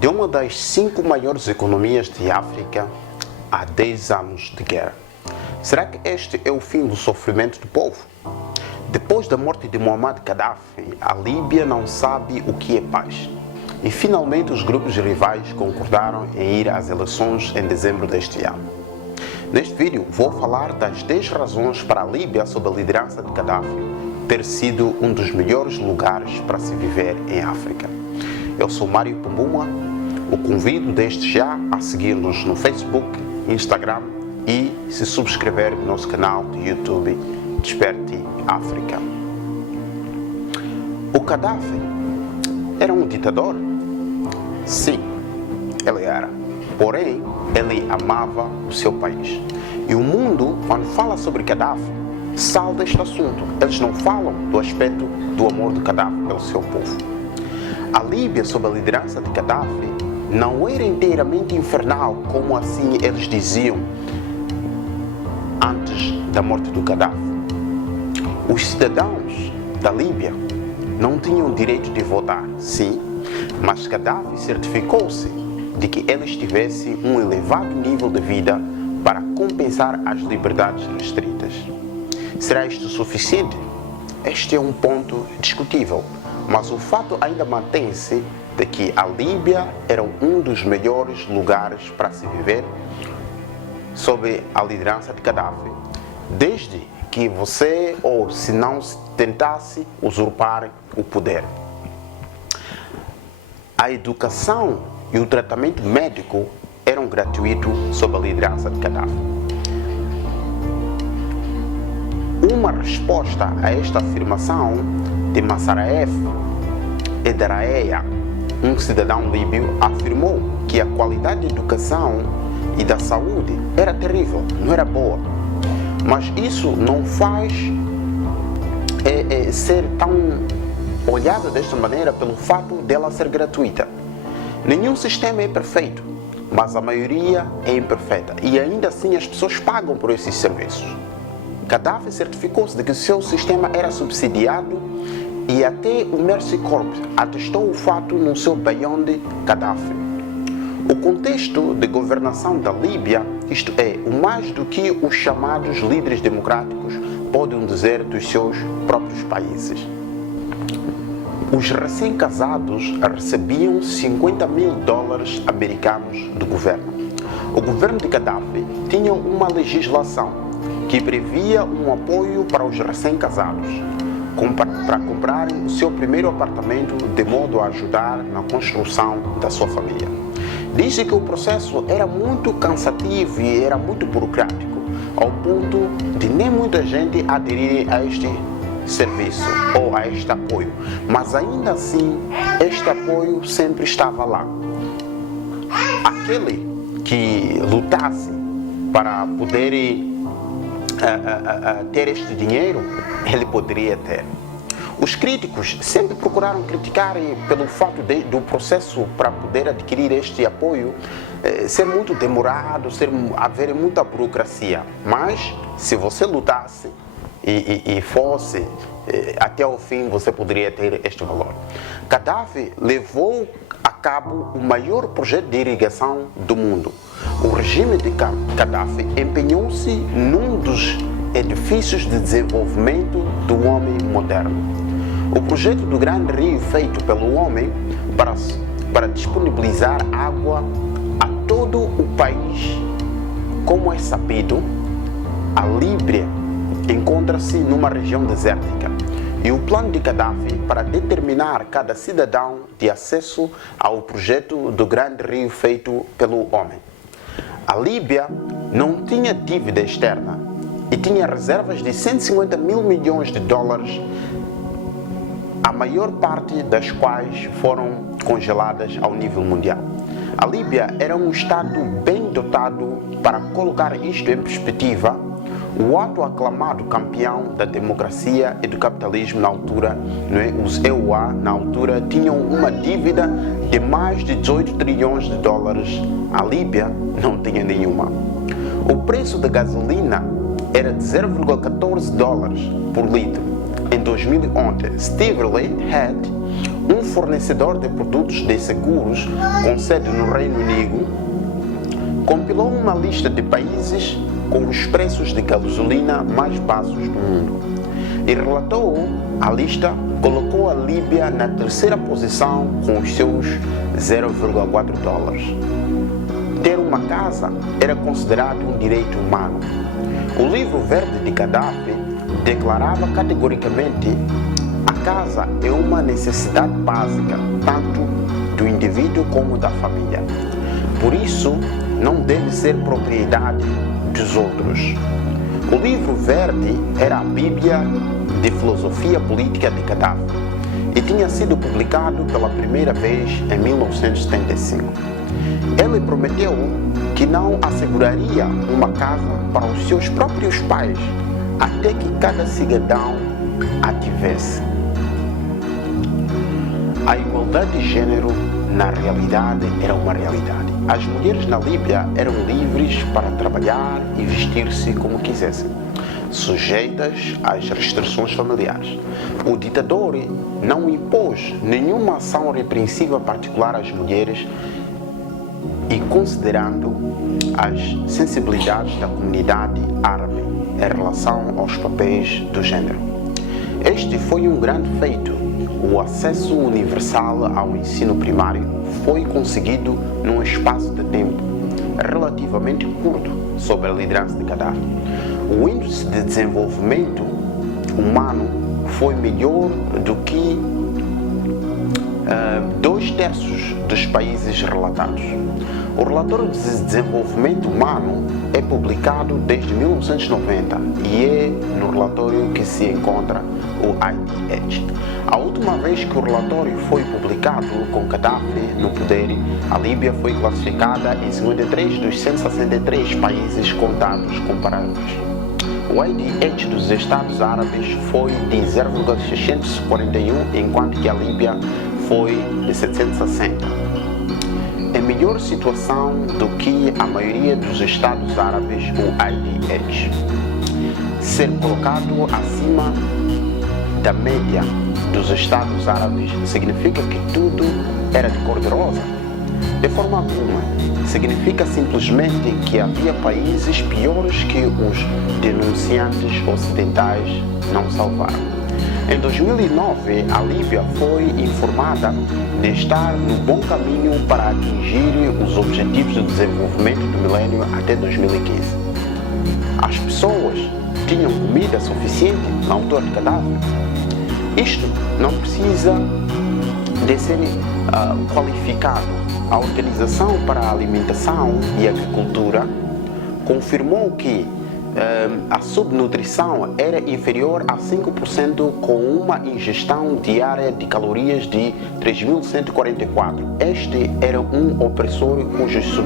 de uma das 5 maiores economias de África há 10 anos de guerra. Será que este é o fim do sofrimento do povo? Depois da morte de Muammar Gaddafi, a Líbia não sabe o que é paz. E finalmente os grupos rivais concordaram em ir às eleições em dezembro deste ano. Neste vídeo vou falar das 10 razões para a Líbia, sob a liderança de Gaddafi, ter sido um dos melhores lugares para se viver em África. Eu sou Mário Pumbuma, o convido desde já a seguir-nos no Facebook, Instagram e se subscrever no nosso canal de YouTube Desperte África. O Gaddafi era um ditador? Sim, ele era. Porém, ele amava o seu país. E o mundo, quando fala sobre Gaddafi, salta este assunto. Eles não falam do aspecto do amor de Gaddafi pelo seu povo. A Líbia, sob a liderança de Gaddafi, não era inteiramente infernal, como assim eles diziam antes da morte do Gaddafi. Os cidadãos da Líbia não tinham direito de votar, sim, mas Gaddafi certificou-se de que eles tivessem um elevado nível de vida para compensar as liberdades restritas. Será isto suficiente? Este é um ponto discutível, mas o fato ainda mantém-se de que a Líbia era um dos melhores lugares para se viver sob a liderança de Gaddafi, desde que você ou se não tentasse usurpar o poder. A educação e o tratamento médico eram gratuitos sob a liderança de Gaddafi. Uma resposta a esta afirmação de Massaraf Ederaia, um cidadão líbio, afirmou que a qualidade de educação e da saúde era terrível, não era boa. Mas isso não faz ser tão olhada desta maneira pelo fato dela ser gratuita. Nenhum sistema é perfeito, mas a maioria é imperfeita e ainda assim as pessoas pagam por esses serviços. Gaddafi certificou-se de que o seu sistema era subsidiado e até o Mercy Corps atestou o fato no seu Beyond Gaddafi. O contexto de governação da Líbia, isto é, o mais do que os chamados líderes democráticos podem dizer dos seus próprios países. Os recém-casados recebiam $50.000 americanos do governo. O governo de Gaddafi tinha uma legislação que previa um apoio para os recém-casados, para comprarem o seu primeiro apartamento de modo a ajudar na construção da sua família. Diz que o processo era muito cansativo e era muito burocrático, ao ponto de nem muita gente aderir a este serviço ou a este apoio, mas ainda assim este apoio sempre estava lá. Aquele que lutasse para poder ter este dinheiro, ele poderia ter. Os críticos sempre procuraram criticar pelo fato do processo para poder adquirir este apoio ser muito demorado, haver muita burocracia. Mas se você lutasse e fosse até o fim, você poderia ter este valor. Gaddafi levou a cabo o maior projeto de irrigação do mundo. O regime de Gaddafi empenhou-se num dos edifícios de desenvolvimento do homem moderno. O projeto do grande rio feito pelo homem para disponibilizar água a todo o país. Como é sabido, a Líbia encontra-se numa região desértica e o plano de Gaddafi para determinar cada cidadão de acesso ao projeto do grande rio feito pelo homem. A Líbia não tinha dívida externa e tinha reservas de $150 mil milhões, a maior parte das quais foram congeladas ao nível mundial. A Líbia era um estado bem dotado. Para colocar isto em perspectiva, o autoaclamado campeão da democracia e do capitalismo na altura, os EUA, na altura, tinham uma dívida de mais de $18 trilhões. A Líbia não tinha nenhuma. O preço da gasolina era de $0,14 por litro. Em 2011, Steve Head, um fornecedor de produtos de seguros com sede no Reino Unido, compilou uma lista de países com os preços de gasolina mais baixos do mundo e relatou a lista, colocou a Líbia na terceira posição com os seus 0,4 dólares. Ter uma casa era considerado um direito humano. O livro verde de Gaddafi declarava categoricamente: a casa é uma necessidade básica, tanto do indivíduo como da família. Por isso, não deve ser propriedade dos outros. O livro verde era a Bíblia de filosofia política de Gaddafi e tinha sido publicado pela primeira vez em 1975. Ele prometeu que não asseguraria uma casa para os seus próprios pais até que cada cidadão a tivesse. A igualdade de gênero, na realidade, era uma realidade. As mulheres na Líbia eram livres para trabalhar e vestir-se como quisessem, sujeitas às restrições familiares. O ditador não impôs nenhuma ação repressiva particular às mulheres e considerando as sensibilidades da comunidade árabe em relação aos papéis do gênero. Este foi um grande feito. O acesso universal ao ensino primário foi conseguido num espaço de tempo relativamente curto sob a liderança de Gaddafi. O índice de desenvolvimento humano foi melhor do que 2/3 dos países relatados. O relatório de desenvolvimento humano é publicado desde 1990 e é no relatório que se encontra o IDH. A última vez que o relatório foi publicado com Gaddafi no poder, a Líbia foi classificada em 53 dos 163 países contados comparáveis. O IDH dos Estados Árabes foi de 0,641, enquanto que a Líbia foi de 760. Em melhor situação do que a maioria dos Estados Árabes, o IDH. Ser colocado acima da média dos Estados Árabes significa que tudo era de cor-de-rosa? De forma alguma. Significa simplesmente que havia países piores que os denunciantes ocidentais não salvaram. Em 2009, a Líbia foi informada de estar no bom caminho para atingir os objetivos de desenvolvimento do milênio até 2015. As pessoas tinham comida suficiente na altura de Gaddafi? Isto não precisa de ser qualificado. A Organização para a Alimentação e Agricultura confirmou que a subnutrição era inferior a 5% com uma ingestão diária de calorias de 3.144. Este era um opressor cujos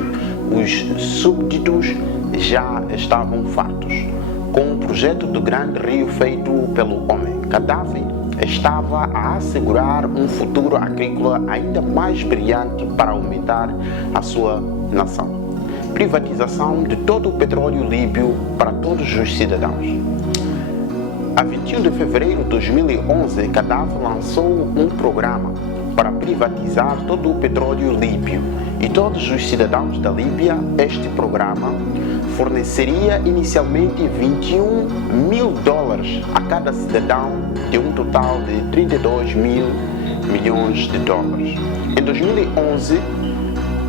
súbditos já estavam fartos. Com o projeto do Grande Rio feito pelo homem, Gaddafi estava a assegurar um futuro agrícola ainda mais brilhante para aumentar a sua nação. Privatização de todo o petróleo líbio para todos os cidadãos. A 21 de fevereiro de 2011, Gaddafi lançou um programa para privatizar todo o petróleo líbio e todos os cidadãos da Líbia. Este programa forneceria inicialmente 21 mil dólares a cada cidadão, de um total de 32 mil milhões de dólares. Em 2011,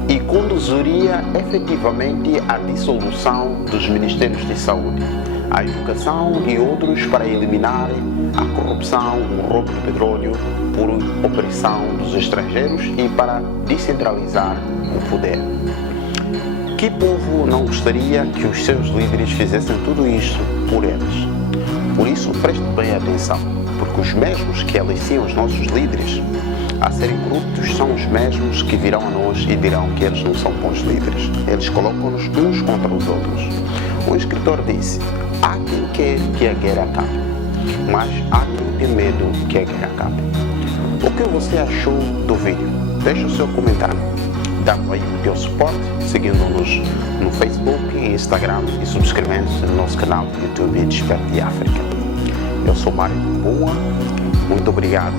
e conduziria efetivamente à dissolução dos Ministérios de Saúde, a Educação e outros para eliminar a corrupção, o roubo de petróleo por opressão dos estrangeiros e para descentralizar o poder. Que povo não gostaria que os seus líderes fizessem tudo isto por eles? Por isso, preste bem atenção, porque os mesmos que aliciam os nossos líderes a serem corruptos são os mesmos que virão a nós e dirão que eles não são bons líderes. Eles colocam-nos uns contra os outros. Um escritor disse: há quem quer que a guerra acabe, mas há quem tem medo que a guerra acabe. O que você achou do vídeo? Deixe o seu comentário, dando aí o teu suporte, seguindo-nos no Facebook e Instagram e subscrevendo-se no nosso canal do YouTube Desperte África. Eu sou Mário Boa, muito obrigado,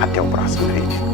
até o próximo vídeo.